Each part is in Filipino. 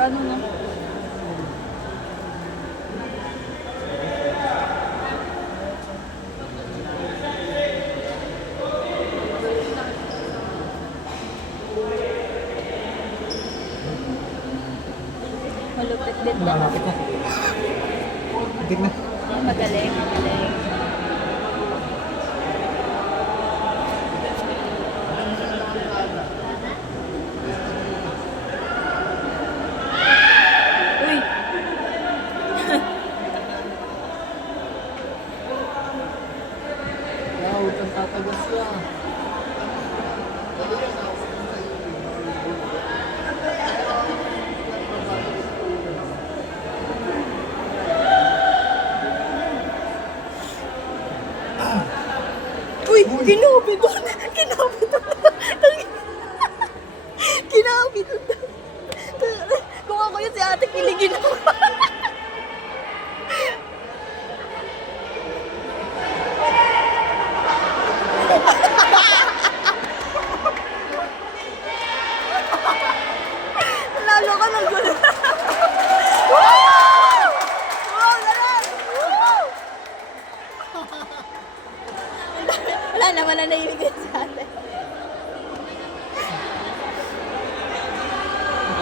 ano na. Malupit din na. Malapit na. Hindi na. Magaling, magaling. Uy! Yaw, ang tatagas siya. Uy! Kinabi doon! Kinabi doon! Kinabi doon! Kung ako yun si ate, kiligin ako. Lalo ka ng gulo. Wow! Wow, ganun! Wow! Wala naman na naibigay sa atin.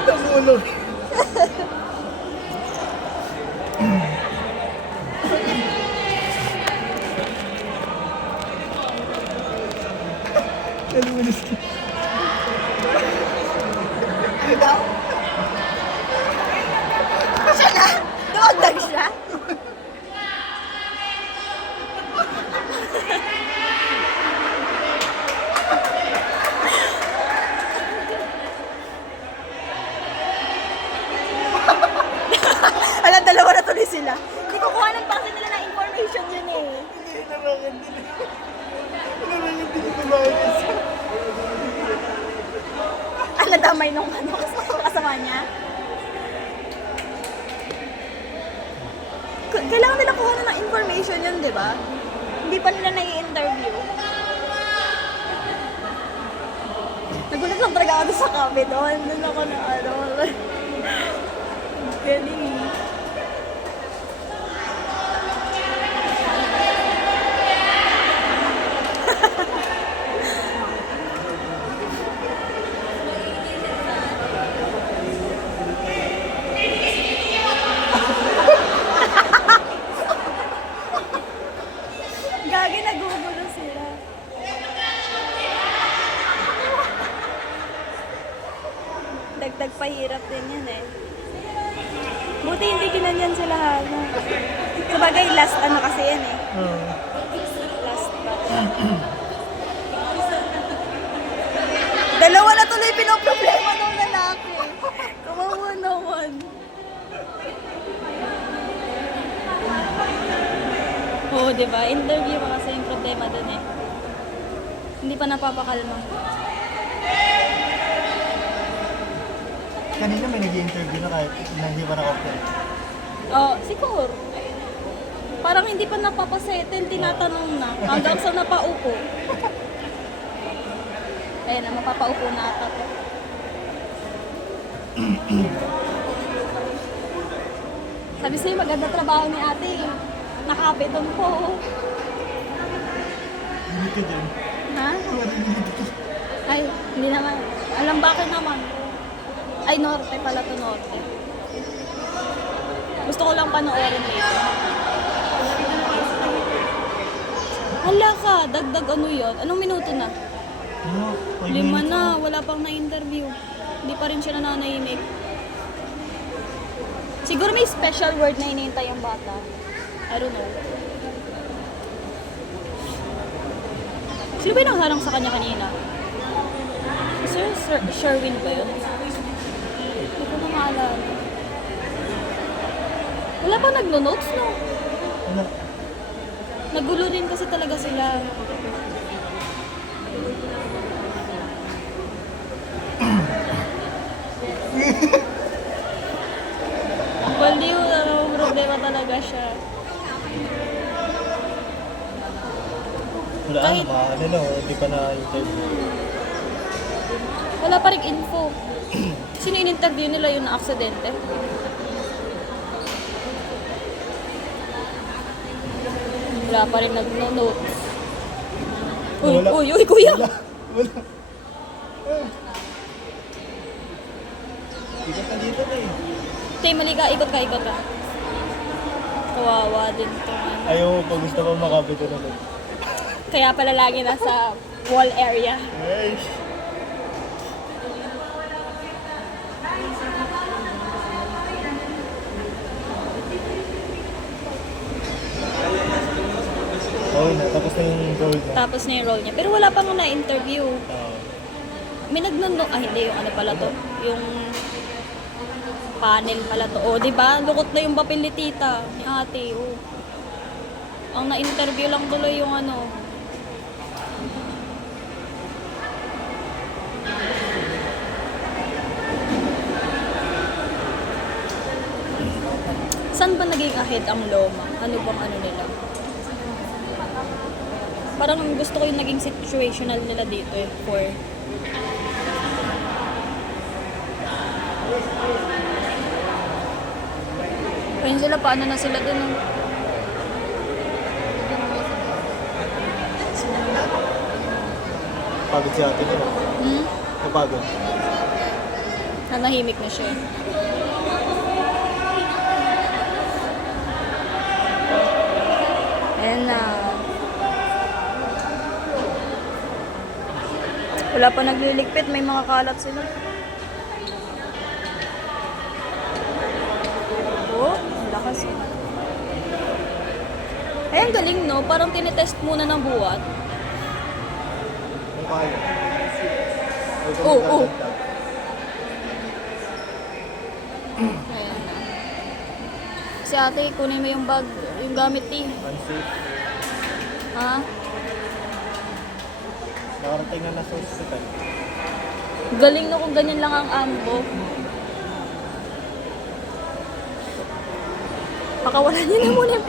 Tumulog. Nalulis ka. Siya na! Dumagdag siya! Alam, dalawa na tuloy sila. Hindi ko kuha ng pangsin nila na information yun eh. Hindi, narangan din. Narangan din ito bayas. Ang nadamay nung ano, kasama niya. Kailangan nila kuha na ng information yun, di ba? Hindi pa nila nai-interview. Nagulat lang talaga ako doon sa cafe doon. Doon ako na ano. Galing. Gagi, nagugulo sila. Dagdag pahirap din yan eh. Buti hindi ginanyan sila Hana. Sabagay, last ano kasi yan eh. Last batch. Dalawa na tuloy pinoproblema ng lalaki. Kawawa naman. Oo, diba? Interview pa kasi yung problema dun eh. Hindi pa napapakalma. Kanina may nag-i-interview na kahit na hindi pa na-offer. Oh, siguro. Parang hindi pa napapasettle, tinatanong na. Hanggang sa napaupo. Ayan na, mapapaupo na ata to. Sabi sa'yo, maganda trabaho ni ate. Nakapiton po. Hindi ka dyan. Ha? Ay, hindi naman. Alam bakit naman. Ay, norte pala to, norte. Gusto ko lang panoorin later. Hala ka, dagdag ano yun? Anong minuto na? Ano? 5 na, wala pang na-interview. Hindi pa rin siya nananahimik. Siguro may special word na hinihintay yung bata. I don't know. Sino ba yung nangharang sa kanya kanina? Sir Sherwin ba yun? Hindi ko na maalala. Wala pa nagno-notes, no? Ano? Nagulo rin kasi talaga sila. Baliw, problema talaga siya. Wala Kahit- naman, ano, hindi pa na-interview. Wala pa rin info. Sino in-interview nila yung na-aksidente? Wala pa rin nag-notes. Uy, Wala. uy, uy, kuya! Wala. Wala. Ikot na dito na eh. Tay, mali ka, ikot ka, ikot ka. Kawawa din to. Ayaw mo pa gusto mo makapit na naman. Kaya pala lagi nasa wall area. Ay. Oh, tapos na yung goal niya. Tapos na yung role niya. Pero wala pa nga na-interview. Oo. May hindi, yung ano pala to. Yung panel pala to. O, di ba? Lukot na yung papel ni tita, ni ate. O. Ang na-interview lang tuloy yung ano. Saan ba naging ahead ang Loma? Ano bang ano nila? Parang gusto ko yung naging situational nila dito eh, for ayun sila, paano na sila dun? Oh. Pagod si ate niya. Hmm? Napagod. Nanahimik na siya. Ayan na. Wala pa nagliligpit, may mga kalat sila. Oh, ang lakas eh. Ay, ang galing no, parang tinetest muna ng buwan. Kung kaya. Oo, oo. Ayan na. Si ate, kunin mo yung bag, yung gamit ni. Unsafe. Ha? Nakarating na sa hospital. Galing no kung ganyan lang ang ambo. Pakawalan niyo na muna yung